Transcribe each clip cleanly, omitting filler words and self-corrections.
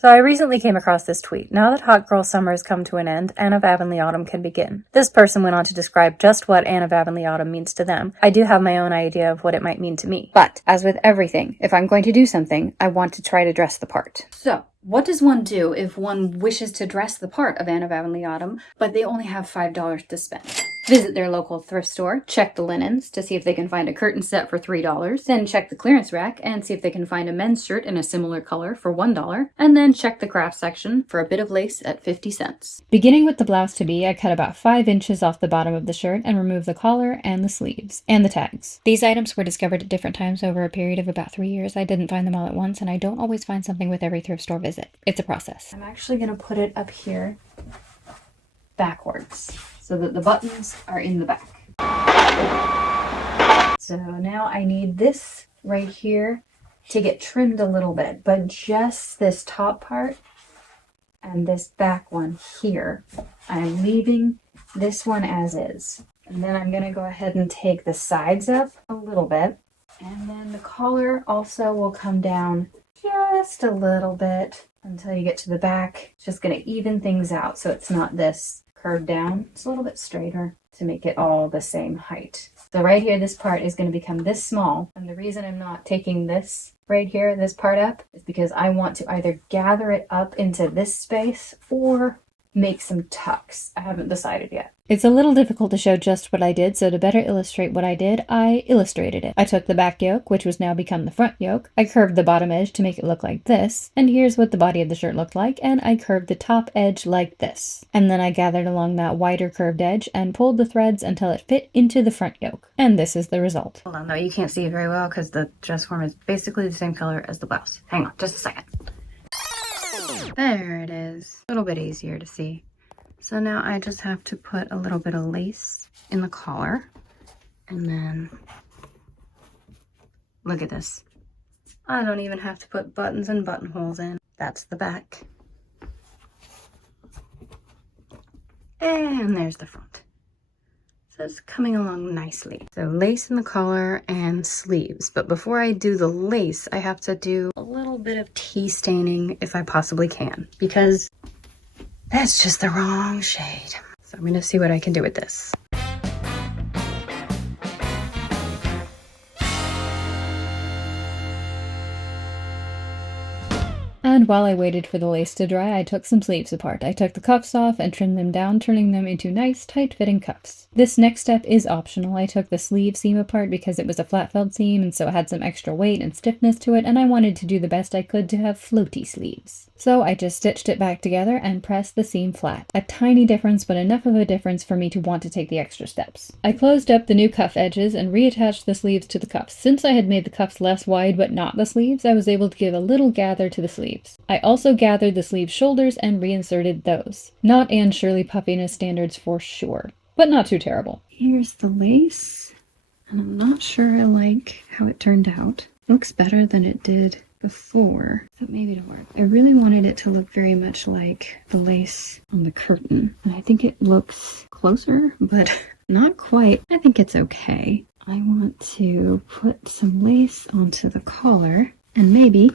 So I recently came across this tweet. Now that hot girl summer has come to an end, Anne of Avonlea Autumn can begin. This person went on to describe just what Anne of Avonlea Autumn means to them. I do have my own idea of what it might mean to me. But, as with everything, if I'm going to do something, I want to try to dress the part. So, what does one do if one wishes to dress the part of Anne of Avonlea Autumn, but they only have $5 to spend? Visit their local thrift store, check the linens to see if they can find a curtain set for $3, then check the clearance rack and see if they can find a men's shirt in a similar color for $1, and then check the craft section for a bit of lace at 50 cents. Beginning with the blouse to be, I cut about 5 inches off the bottom of the shirt and removed the collar and the sleeves, and the tags. These items were discovered at different times over a period of about 3 years. I didn't find them all at once, and I don't always find something with every thrift store visit. It's a process. I'm actually going to put it up here backwards so that the buttons are in the back. So now I need this right here to get trimmed a little bit, but just this top part and this back one here, I'm leaving this one as is. And then I'm going to go ahead and take the sides up a little bit, and then the collar also will come down just a little bit until you get to the back. It's just going to even things out so it's not this curved down. It's a little bit straighter to make it all the same height. So right here, this part is going to become this small. And the reason I'm not taking this right here, this part up, is because I want to either gather it up into this space or make some tucks. I haven't decided yet. It's a little difficult to show just what I did, so to better illustrate what I did, I illustrated it. I took the back yoke, which was now become the front yoke. I curved the bottom edge to make it look like this, and here's what the body of the shirt looked like, and I curved the top edge like this. And then I gathered along that wider curved edge and pulled the threads until it fit into the front yoke. And this is the result. Hold on, though, you can't see it very well because the dress form is basically the same color as the blouse. Hang on, just a second. There it is. A little bit easier to see. So now I just have to put a little bit of lace in the collar, and then look at this. I don't even have to put buttons and buttonholes in. That's the back. And there's the front. So it's coming along nicely. So lace in the collar and sleeves. But before I do the lace, I have to do a little bit of tea staining if I possibly can, because that's just the wrong shade. So I'm gonna see what I can do with this. And while I waited for the lace to dry, I took some sleeves apart. I took the cuffs off and trimmed them down, turning them into nice, tight-fitting cuffs. This next step is optional. I took the sleeve seam apart because it was a flat-felled seam, and so it had some extra weight and stiffness to it, and I wanted to do the best I could to have floaty sleeves. So I just stitched it back together and pressed the seam flat. A tiny difference, but enough of a difference for me to want to take the extra steps. I closed up the new cuff edges and reattached the sleeves to the cuffs. Since I had made the cuffs less wide but not the sleeves, I was able to give a little gather to the sleeves. I also gathered the sleeve shoulders and reinserted those. Not Anne Shirley puffiness standards for sure, but not too terrible. Here's the lace, and I'm not sure I like how it turned out. Looks better than it did before, so maybe it'll work. I really wanted it to look very much like the lace on the curtain, and I think it looks closer, but not quite. I think it's okay. I want to put some lace onto the collar, and maybe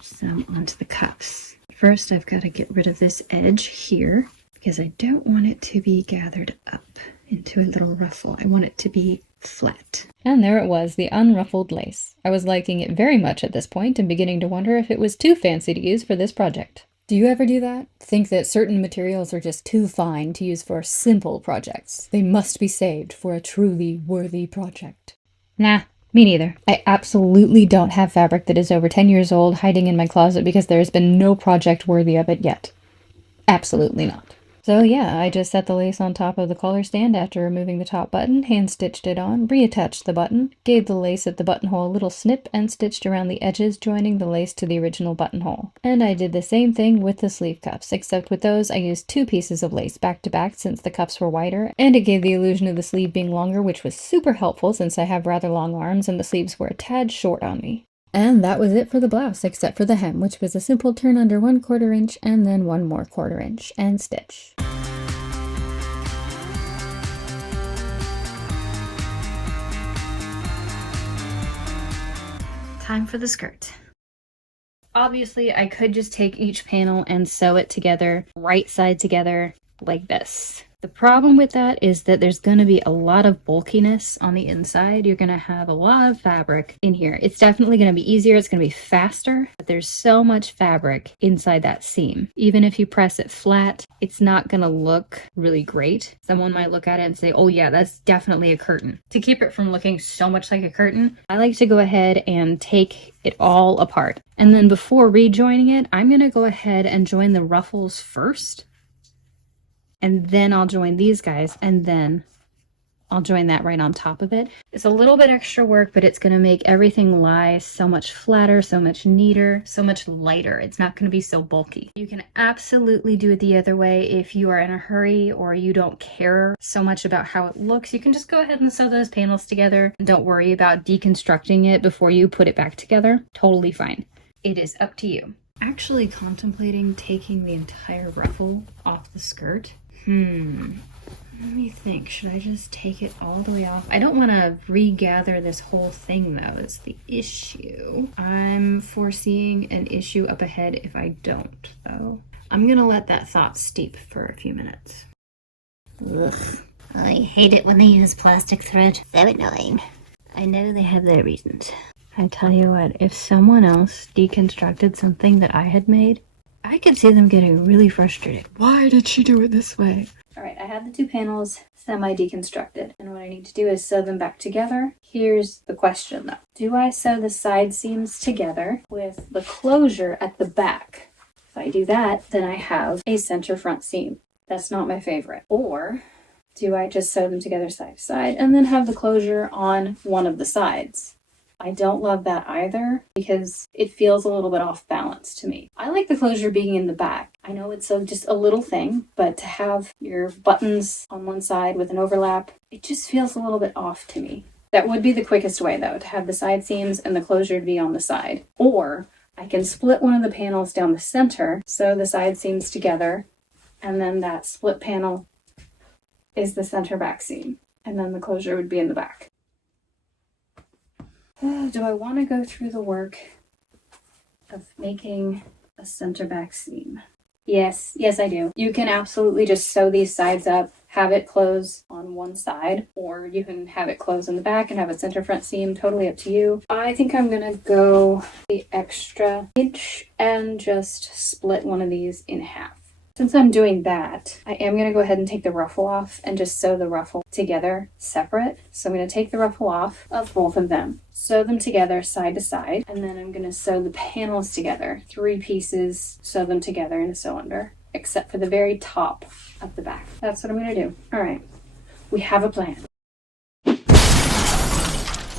some onto the cuffs. First, I've got to get rid of this edge here because I don't want it to be gathered up into a little ruffle. I want it to be flat. And there it was, the unruffled lace. I was liking it very much at this point and beginning to wonder if it was too fancy to use for this project. Do you ever do that? Think that certain materials are just too fine to use for simple projects? They must be saved for a truly worthy project. Nah. Me neither. I absolutely don't have fabric that is over 10 years old hiding in my closet because there has been no project worthy of it yet. Absolutely not. So yeah, I just set the lace on top of the collar stand after removing the top button, hand-stitched it on, reattached the button, gave the lace at the buttonhole a little snip, and stitched around the edges, joining the lace to the original buttonhole. And I did the same thing with the sleeve cuffs, except with those I used 2 pieces of lace back to back since the cuffs were wider, and it gave the illusion of the sleeve being longer, which was super helpful since I have rather long arms and the sleeves were a tad short on me. And that was it for the blouse, except for the hem, which was a simple turn under 1/4 inch and then 1 more 1/4 inch and stitch. Time for the skirt. Obviously, I could just take each panel and sew it together, right side together, like this. The problem with that is that there's going to be a lot of bulkiness on the inside. You're going to have a lot of fabric in here. It's definitely going to be easier. It's going to be faster, but there's so much fabric inside that seam. Even if you press it flat, it's not going to look really great. Someone might look at it and say, oh yeah, that's definitely a curtain. To keep it from looking so much like a curtain, I like to go ahead and take it all apart. And then before rejoining it, I'm going to go ahead and join the ruffles first. And then I'll join these guys, and then I'll join that right on top of it. It's a little bit extra work, but it's going to make everything lie so much flatter, so much neater, so much lighter. It's not going to be so bulky. You can absolutely do it the other way if you are in a hurry or you don't care so much about how it looks. You can just go ahead and sew those panels together and don't worry about deconstructing it before you put it back together. Totally fine. It is up to you. Actually contemplating taking the entire ruffle off the skirt. Let me think. Should I just take it all the way off? I don't want to regather this whole thing though. That's the issue. I'm foreseeing an issue up ahead if I don't though. I'm gonna let that thought steep for a few minutes. Ugh. I hate it when they use plastic thread. So annoying. I know they have their reasons. I tell you what, if someone else deconstructed something that I had made, I could see them getting really frustrated. Why did she do it this way? All right, I have the two panels semi-deconstructed, and what I need to do is sew them back together. Here's the question though. Do I sew the side seams together with the closure at the back? If I do that, then I have a center front seam. That's not my favorite. Or do I just sew them together side to side and then have the closure on one of the sides? I don't love that either because it feels a little bit off balance to me. I like the closure being in the back. I know it's just a little thing, but to have your buttons on one side with an overlap, it just feels a little bit off to me. That would be the quickest way though, to have the side seams and the closure to be on the side. Or I can split one of the panels down the center, sew the side seams together, and then that split panel is the center back seam. And then the closure would be in the back. Do I want to go through the work of making a center back seam? Yes, I do. You can absolutely just sew these sides up, have it close on one side, or you can have it close in the back and have a center front seam, totally up to you. I think I'm gonna go the extra inch and just split one of these in half. Since I'm doing that, I am going to go ahead and take the ruffle off and just sew the ruffle together separate. So I'm going to take the ruffle off of both of them, sew them together side to side, and then I'm going to sew the panels together. 3 pieces, sew them together in a cylinder, except for the very top of the back. That's what I'm going to do. All right, we have a plan.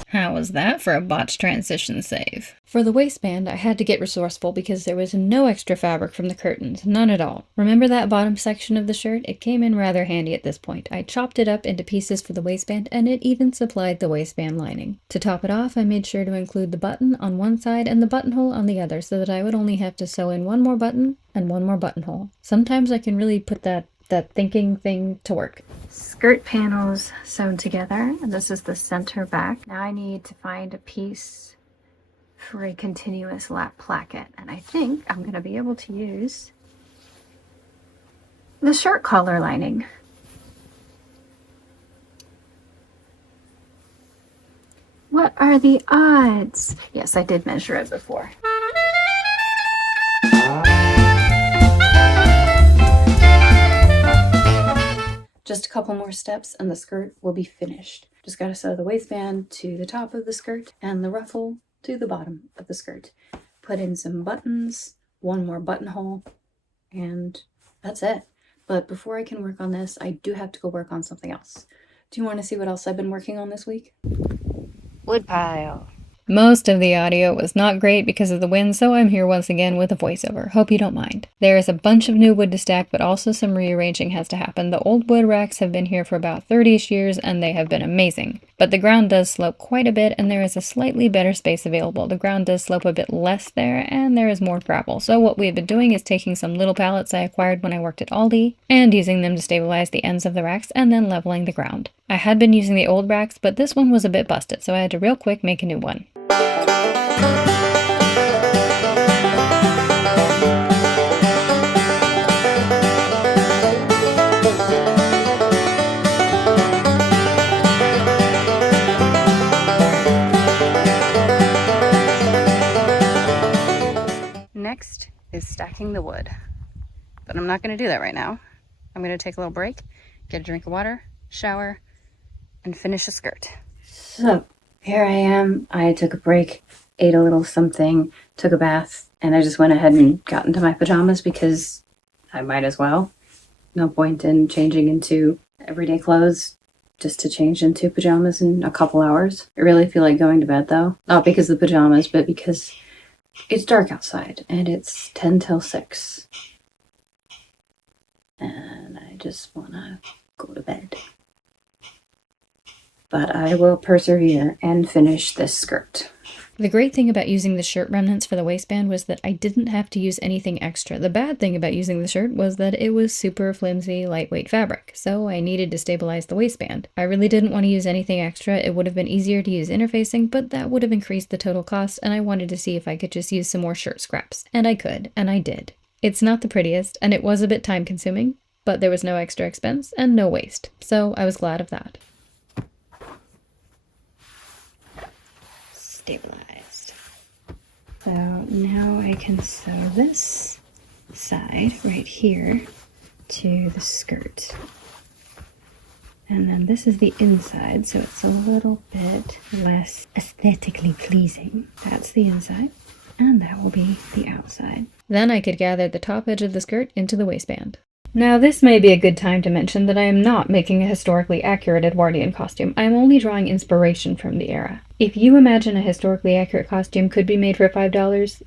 How was that for a botched transition save? For the waistband, I had to get resourceful because there was no extra fabric from the curtains, none at all. Remember that bottom section of the shirt? It came in rather handy at this point. I chopped it up into pieces for the waistband, and it even supplied the waistband lining. To top it off, I made sure to include the button on one side and the buttonhole on the other, so that I would only have to sew in one more button and one more buttonhole. Sometimes I can really put that thinking thing to work. Skirt panels sewn together, and this is the center back. Now I need to find a piece for a continuous lap placket, and I think I'm going to be able to use the shirt collar lining. What are the odds? Yes, I did measure it before. Just a couple more steps and the skirt will be finished. Just gotta sew the waistband to the top of the skirt and the ruffle to the bottom of the skirt. Put in some buttons, one more buttonhole, and that's it. But before I can work on this, I do have to go work on something else. Do you want to see what else I've been working on this week? Woodpile. Most of the audio was not great because of the wind, so I'm here once again with a voiceover. Hope you don't mind. There is a bunch of new wood to stack, but also some rearranging has to happen. The old wood racks have been here for about 30-ish years, and they have been amazing. But the ground does slope quite a bit, and there is a slightly better space available. The ground does slope a bit less there, and there is more gravel. So what we've been doing is taking some little pallets I acquired when I worked at Aldi, and using them to stabilize the ends of the racks, and then leveling the ground. I had been using the old racks, but this one was a bit busted, so I had to real quick make a new one. is stacking the wood. But I'm not going to do that right now. I'm going to take a little break, get a drink of water, shower, and finish a skirt. So here I am. I took a break, ate a little something, took a bath, and I just went ahead and got into my pajamas because I might as well. No point in changing into everyday clothes just to change into pajamas in a couple hours. I really feel like going to bed though. Not because of the pajamas, but because it's dark outside and it's 10 till 6. And I just want to go to bed. But I will persevere and finish this skirt. The great thing about using the shirt remnants for the waistband was that I didn't have to use anything extra. The bad thing about using the shirt was that it was super flimsy, lightweight fabric, so I needed to stabilize the waistband. I really didn't want to use anything extra. It would have been easier to use interfacing, but that would have increased the total cost, and I wanted to see if I could just use some more shirt scraps. And I could, and I did. It's not the prettiest, and it was a bit time-consuming, but there was no extra expense and no waste, so I was glad of that. Stabilized. So now I can sew this side right here to the skirt. And then this is the inside, so it's a little bit less aesthetically pleasing. That's the inside, and that will be the outside. Then I could gather the top edge of the skirt into the waistband. Now this may be a good time to mention that I am not making a historically accurate Edwardian costume. I am only drawing inspiration from the era. If you imagine a historically accurate costume could be made for $5,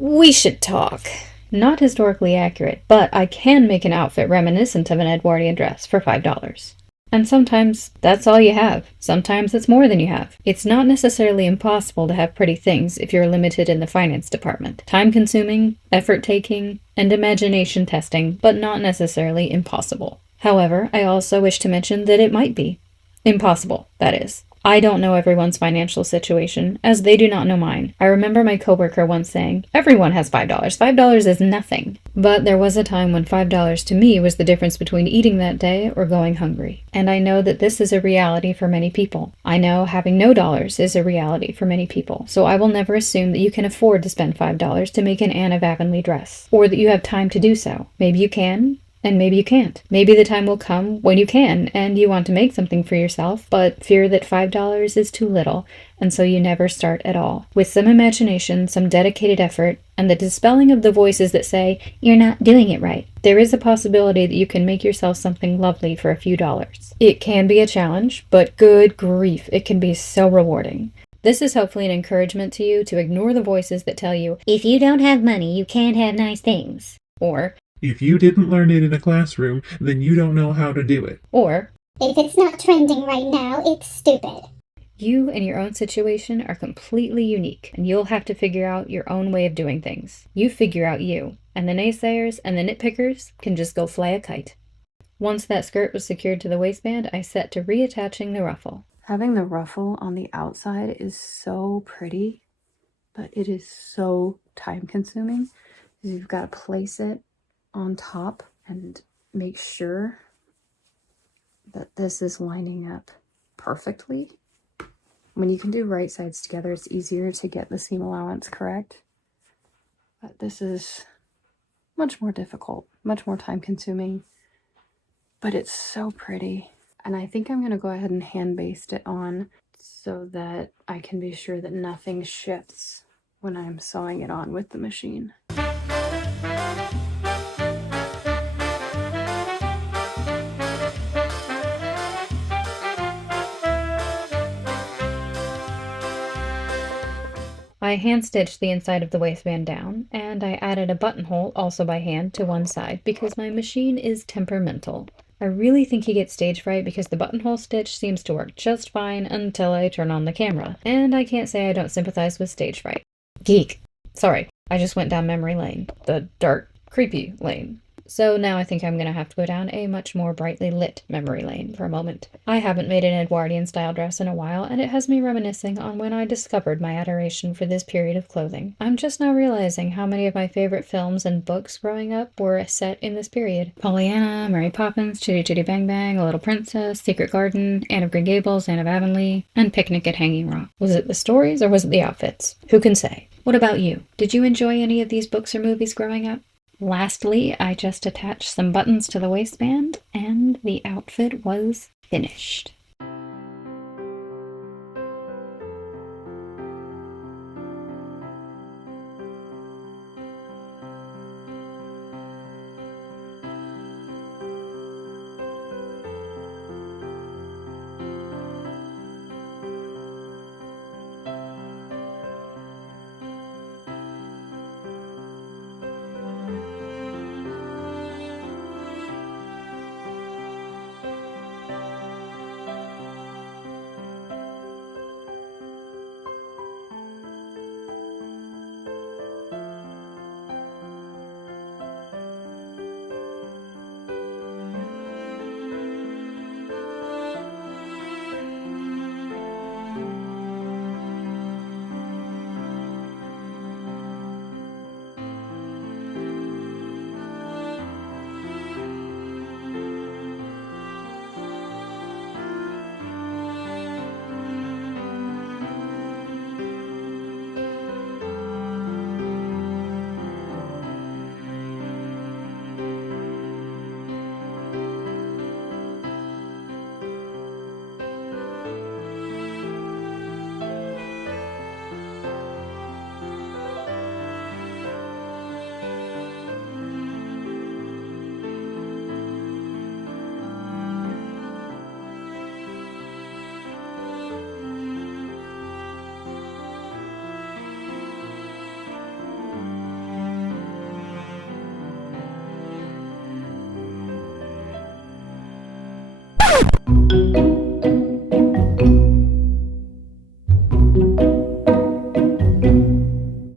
we should talk. Not historically accurate, but I can make an outfit reminiscent of an Edwardian dress for $5. And sometimes that's all you have. Sometimes it's more than you have. It's not necessarily impossible to have pretty things if you're limited in the finance department. Time-consuming, effort-taking, and imagination testing, but not necessarily impossible. However, I also wish to mention that it might be. Impossible, that is. I don't know everyone's financial situation, as they do not know mine. I remember my coworker once saying, "Everyone has $5. $5 is nothing." But there was a time when $5 to me was the difference between eating that day or going hungry. And I know that this is a reality for many people. I know having no dollars is a reality for many people, so I will never assume that you can afford to spend $5 to make an Anne of Avonlea dress, or that you have time to do so. Maybe you can, and maybe you can't. Maybe the time will come when you can, and you want to make something for yourself, but fear that $5 is too little, and so you never start at all. With some imagination, some dedicated effort, and the dispelling of the voices that say, "You're not doing it right," there is a possibility that you can make yourself something lovely for a few dollars. It can be a challenge, but good grief, it can be so rewarding. This is hopefully an encouragement to you to ignore the voices that tell you, If you don't have money, you can't have nice things. or, If you didn't learn it in a classroom, then you don't know how to do it. or, If it's not trending right now, it's stupid. you and your own situation are completely unique, and you'll have to figure out your own way of doing things. You figure out you, and the naysayers and the nitpickers can just go fly a kite. Once that skirt was secured to the waistband, I set to reattaching the ruffle. Having the ruffle on the outside is so pretty, but it is so time consuming because you've got to place it on top and make sure that this is lining up perfectly. When you can do right sides together, it's easier to get the seam allowance correct. But this is much more difficult, much more time consuming, but it's so pretty. And I think I'm going to go ahead and hand baste it on so that I can be sure that nothing shifts when I'm sewing it on with the machine. I hand-stitched the inside of the waistband down, and I added a buttonhole, also by hand, to one side because my machine is temperamental. I really think he gets stage fright because the buttonhole stitch seems to work just fine until I turn on the camera, and I can't say I don't sympathize with stage fright. Geek. Sorry, I just went down memory lane, the dark, creepy lane. So now I think I'm going to have to go down a much more brightly lit memory lane for a moment. I haven't made an Edwardian style dress in a while, and it has me reminiscing on when I discovered my adoration for this period of clothing. I'm just now realizing how many of my favorite films and books growing up were set in this period. Pollyanna, Mary Poppins, Chitty Chitty Bang Bang, A Little Princess, Secret Garden, Anne of Green Gables, Anne of Avonlea, and Picnic at Hanging Rock. Was it the stories or was it the outfits? Who can say? What about you? Did you enjoy any of these books or movies growing up? Lastly, I just attached some buttons to the waistband, and the outfit was finished.